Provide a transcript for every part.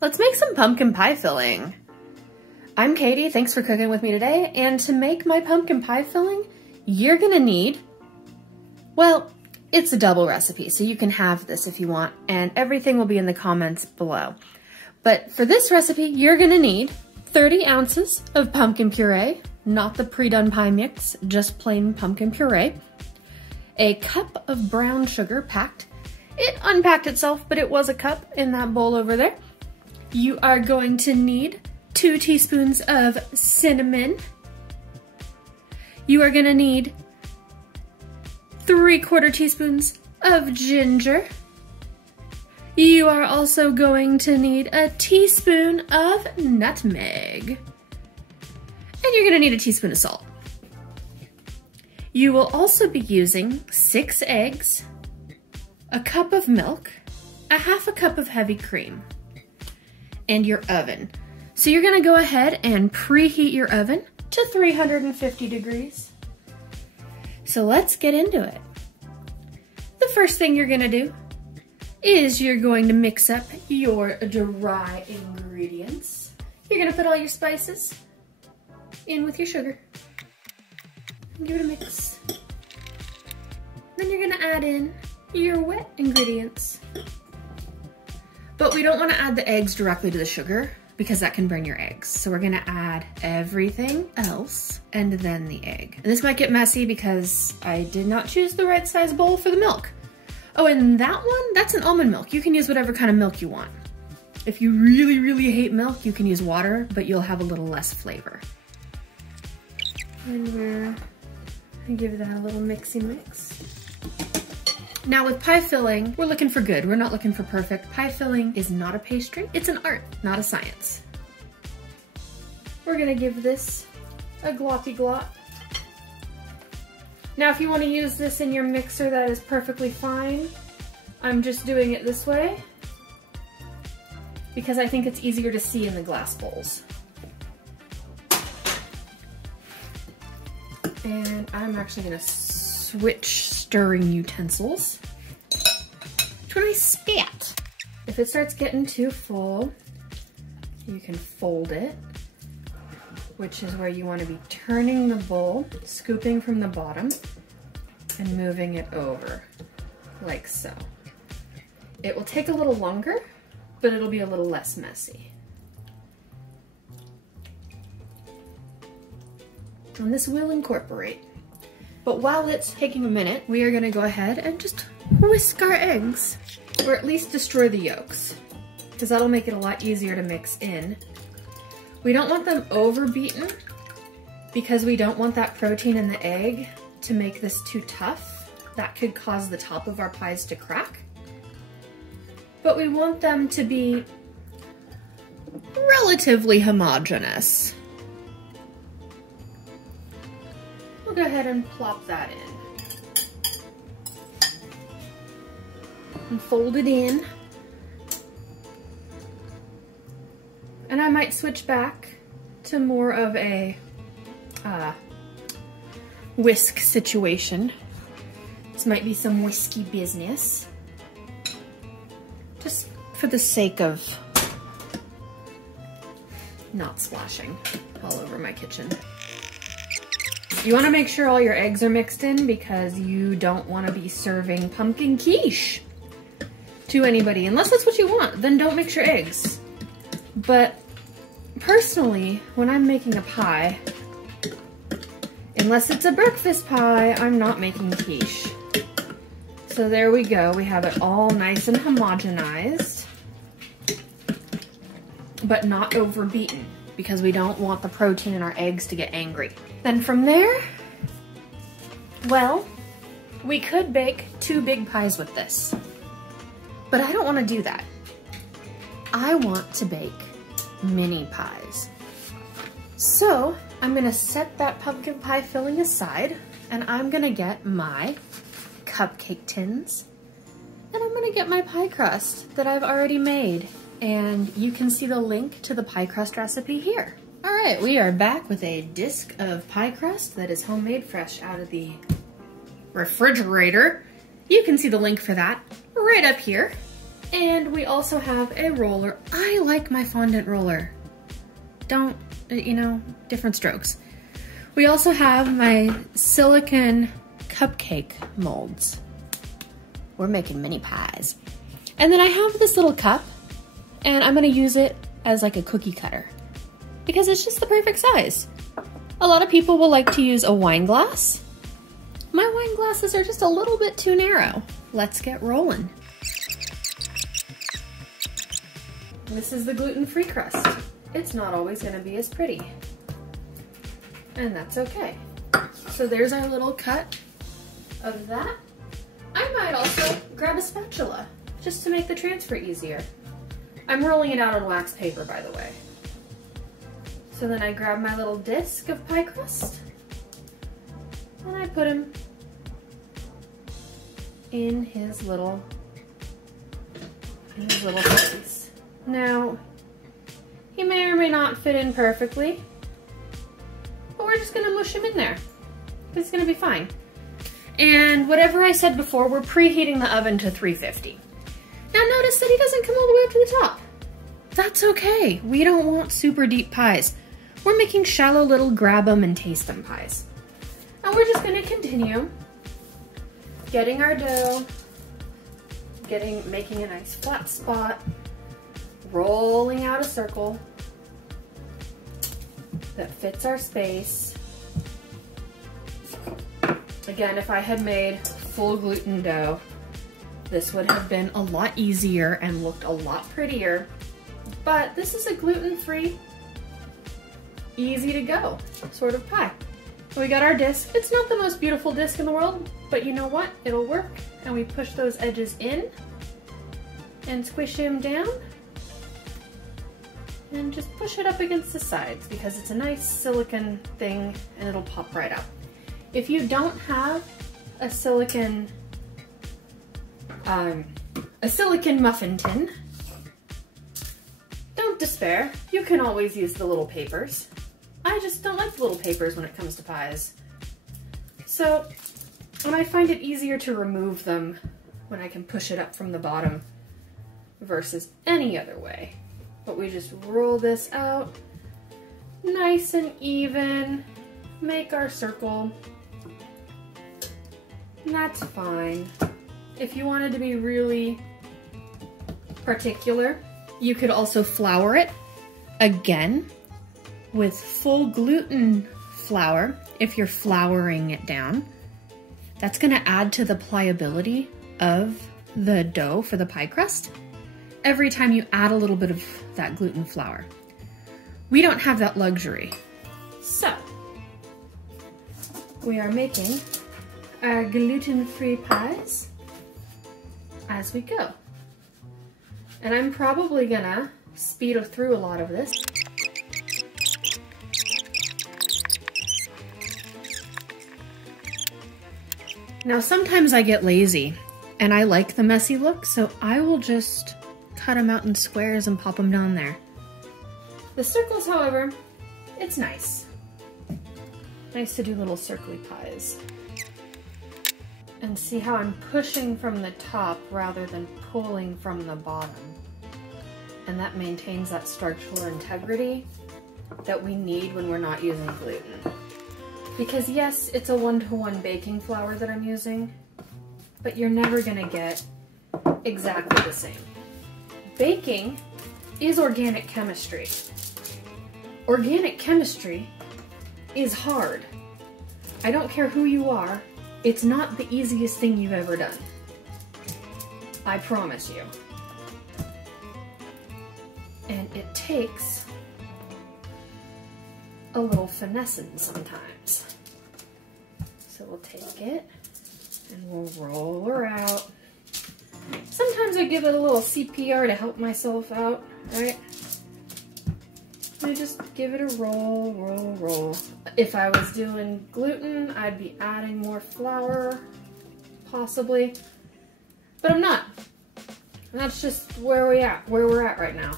Let's make some pumpkin pie filling. I'm Katie, thanks for cooking with me today, and to make my pumpkin pie filling, you're gonna need, well, it's a double recipe, so you can have this if you want, and everything will be in the comments below. But for this recipe, you're gonna need 30 ounces of pumpkin puree, not the pre-done pie mix, just plain pumpkin puree, a cup of brown sugar packed. It unpacked itself, but it was a cup in that bowl over there. You are going to need 2 teaspoons of cinnamon. You are gonna need 3/4 teaspoons of ginger. You are also going to need a teaspoon of nutmeg. And you're gonna need a teaspoon of salt. You will also be using 6 eggs, a cup of milk, a 1/2 cup of heavy cream, and your oven. So you're gonna go ahead and preheat your oven to 350 degrees. So let's get into it. The first thing you're gonna do is you're going to mix up your dry ingredients. You're gonna put all your spices in with your sugar. Give it a mix. Then you're gonna add in your wet ingredients. But we don't want to add the eggs directly to the sugar because that can burn your eggs. So we're gonna add everything else and then the egg. And this might get messy because I did not choose the right size bowl for the milk. Oh, and that one, that's an almond milk. You can use whatever kind of milk you want. If you really, really hate milk, you can use water, but you'll have a little less flavor. And we're gonna give that a little mixy mix. Now with pie filling, we're looking for good. We're not looking for perfect. Pie filling is not a pastry. It's an art, not a science. We're gonna give this a glotty glot. Now if you want to use this in your mixer, that is perfectly fine. I'm just doing it this way because I think it's easier to see in the glass bowls. And I'm actually gonna switch stirring utensils to a nice spat. If it starts getting too full, you can fold it, which is where you want to be turning the bowl, scooping from the bottom, and moving it over, like so. It will take a little longer, but it'll be a little less messy. And this will incorporate. But while it's taking a minute, we are gonna go ahead and just whisk our eggs, or at least destroy the yolks, because that'll make it a lot easier to mix in. We don't want them over beaten because we don't want that protein in the egg to make this too tough. That could cause the top of our pies to crack. But we want them to be relatively homogeneous. We'll go ahead and plop that in. And fold it in. And I might switch back to more of a whisk situation. This might be some whiskey business. Just for the sake of not splashing all over my kitchen. You want to make sure all your eggs are mixed in because you don't want to be serving pumpkin quiche to anybody. Unless that's what you want, then don't mix your eggs. But personally, when I'm making a pie, unless it's a breakfast pie, I'm not making quiche. So there we go. We have it all nice and homogenized, but not overbeaten because we don't want the protein in our eggs to get angry. Then from there, well, we could bake 2 big pies with this, but I don't want to do that. I want to bake mini pies. So I'm gonna set that pumpkin pie filling aside and I'm gonna get my cupcake tins and I'm gonna get my pie crust that I've already made. And you can see the link to the pie crust recipe here. All right, we are back with a disc of pie crust that is homemade, fresh out of the refrigerator. You can see the link for that right up here. And we also have a roller. I like my fondant roller. Don't, you know, different strokes. We also have my silicone cupcake molds. We're making mini pies. And then I have this little cup, and I'm gonna use it as like a cookie cutter because it's just the perfect size. A lot of people will like to use a wine glass. My wine glasses are just a little bit too narrow. Let's get rolling. This is the gluten-free crust. It's not always gonna be as pretty, and that's okay. So there's our little cut of that. I might also grab a spatula just to make the transfer easier. I'm rolling it out on wax paper, by the way. So then I grab my little disc of pie crust and I put him in his little place. Now, he may or may not fit in perfectly, but we're just gonna mush him in there. It's gonna be fine. And whatever I said before, we're preheating the oven to 350. Now notice that he doesn't come all the way up to the top. That's okay. We don't want super deep pies. We're making shallow little grab 'em and taste 'em pies. And we're just gonna continue getting our dough, making a nice flat spot, rolling out a circle that fits our space. Again, if I had made full gluten dough, this would have been a lot easier and looked a lot prettier, but this is a gluten-free, easy to go sort of pie. We got our disc. It's not the most beautiful disc in the world, but you know what? It'll work. And we push those edges in and squish him down and just push it up against the sides because it's a nice silicone thing and it'll pop right out. If you don't have a silicone muffin tin, don't despair. You can always use the little papers. I just don't like the little papers when it comes to pies. So, and I find it easier to remove them when I can push it up from the bottom versus any other way. But we just roll this out nice and even, make our circle, and that's fine. If you wanted to be really particular, you could also flour it again with full gluten flour if you're flouring it down. That's gonna add to the pliability of the dough for the pie crust every time you add a little bit of that gluten flour. We don't have that luxury. So, we are making our gluten-free pies as we go. And I'm probably gonna speed through a lot of this. Now sometimes I get lazy and I like the messy look, so I will just cut them out in squares and pop them down there. The circles, however, it's nice. Nice to do little circly pies. And see how I'm pushing from the top rather than pulling from the bottom. And that maintains that structural integrity that we need when we're not using gluten. Because yes, it's a 1-to-1 baking flour that I'm using, but you're never gonna get exactly the same. Baking is organic chemistry. Organic chemistry is hard. I don't care who you are, it's not the easiest thing you've ever done. I promise you. And it takes a little finessing sometimes. So we'll take it and we'll roll her out. Sometimes I give it a little CPR to help myself out, right? I just give it a roll, roll, roll. If I was doing gluten, I'd be adding more flour, possibly, but I'm not. And that's just where we're at right now.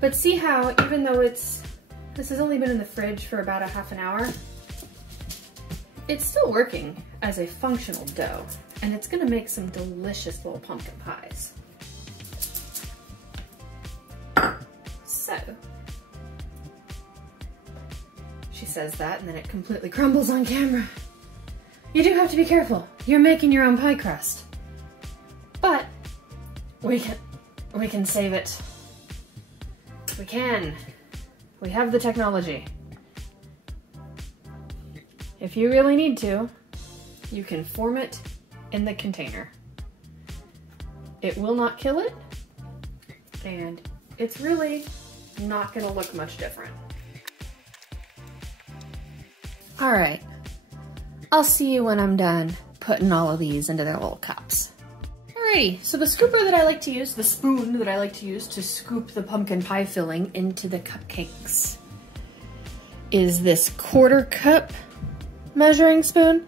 But see how, even though this has only been in the fridge for about a half an hour, it's still working as a functional dough. and it's gonna make some delicious little pumpkin pies. So, she says that and then it completely crumbles on camera. You do have to be careful. You're making your own pie crust. But we can save it. We can. We have the technology. If you really need to, you can form it in the container. It will not kill it, and it's really not gonna look much different. All right, I'll see you when I'm done putting all of these into their little cups. Alrighty, so the scooper that I like to use, the spoon that I like to use to scoop the pumpkin pie filling into the cupcakes is this 1/4 cup measuring spoon.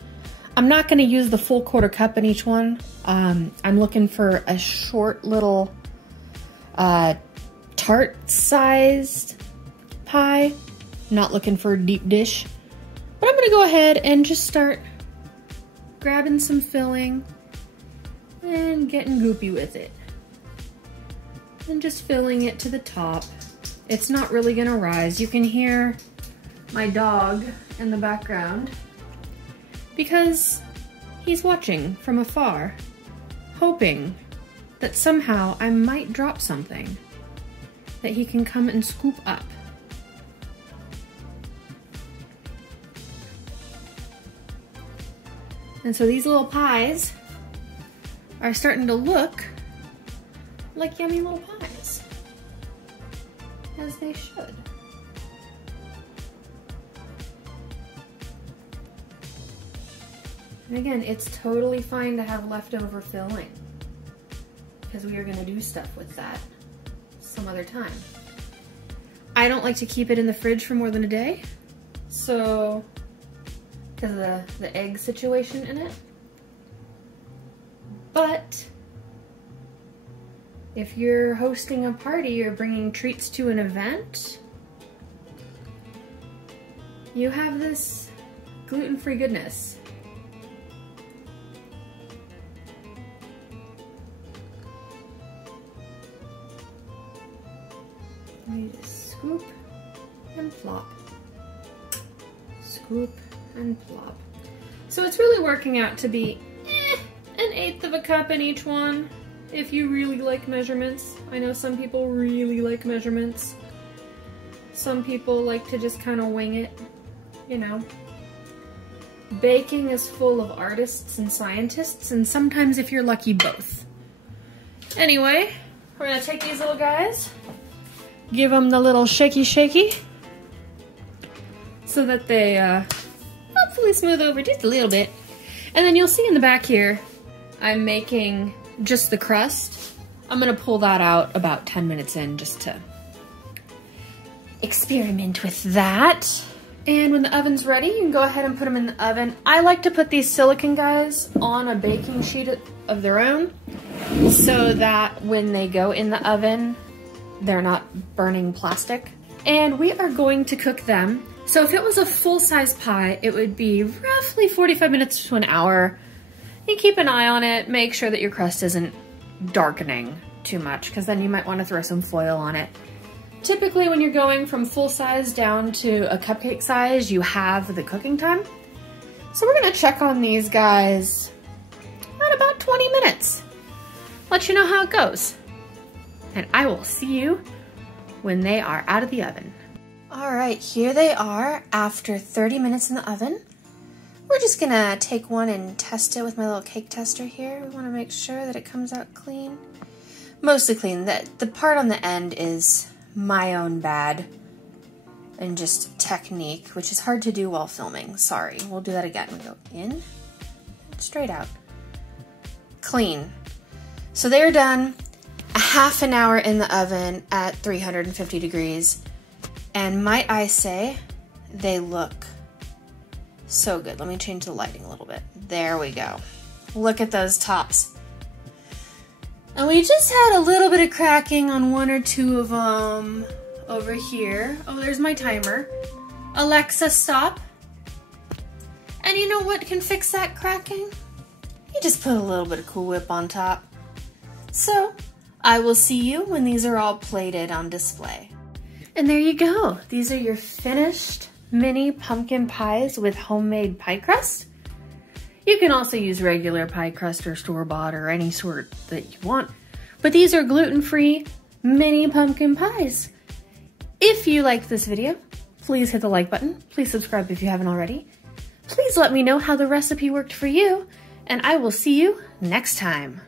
I'm not gonna use the full 1/4 cup in each one. I'm looking for a short little tart-sized pie, not looking for a deep dish. But I'm gonna go ahead and just start grabbing some filling and getting goopy with it. And just filling it to the top. It's not really gonna rise. You can hear my dog in the background because he's watching from afar, hoping that somehow I might drop something that he can come and scoop up. And so these little pies are starting to look like yummy little pies, as they should. And again, it's totally fine to have leftover filling because we are gonna do stuff with that some other time. I don't like to keep it in the fridge for more than a day, so because of the egg situation in it. But if you're hosting a party or bringing treats to an event, you have this gluten-free goodness. You just scoop and plop. Scoop and plop. So it's really working out to be 1/8 of a cup in each one, if you really like measurements. I know some people really like measurements. Some people like to just kind of wing it, you know. Baking is full of artists and scientists, and sometimes if you're lucky, both. Anyway, we're gonna take these little guys, give them the little shaky shaky, so that they hopefully smooth over just a little bit. And then you'll see in the back here, I'm making just the crust. I'm gonna pull that out about 10 minutes in just to experiment with that. And when the oven's ready, you can go ahead and put them in the oven. I like to put these silicone guys on a baking sheet of their own so that when they go in the oven, they're not burning plastic. And we are going to cook them. So if it was a full-size pie, it would be roughly 45 minutes to an hour. You keep an eye on it, make sure that your crust isn't darkening too much, because then you might want to throw some foil on it. Typically when you're going from full size down to a cupcake size, you have the cooking time. So we're gonna check on these guys at about 20 minutes. Let you know how it goes. And I will see you when they are out of the oven. All right, here they are after 30 minutes in the oven. We're just gonna take one and test it with my little cake tester here. We wanna make sure that it comes out clean. Mostly clean. The part on the end is my own bad and just technique, which is hard to do while filming. Sorry, we'll do that again. We go in, straight out. Clean. So they're done. A half an hour in the oven at 350 degrees. And might I say, they look so good. Let me change the lighting a little bit. There we go. Look at those tops. And we just had a little bit of cracking on 1 or 2 of them over here. Oh, there's my timer. Alexa, stop. And you know what can fix that cracking? You just put a little bit of Cool Whip on top. So, I will see you when these are all plated on display. And there you go. These are your finished mini pumpkin pies with homemade pie crust. You can also use regular pie crust or store-bought or any sort that you want. But these are gluten-free mini pumpkin pies. If you liked this video, please hit the like button. Please subscribe if you haven't already. Please let me know how the recipe worked for you, and I will see you next time.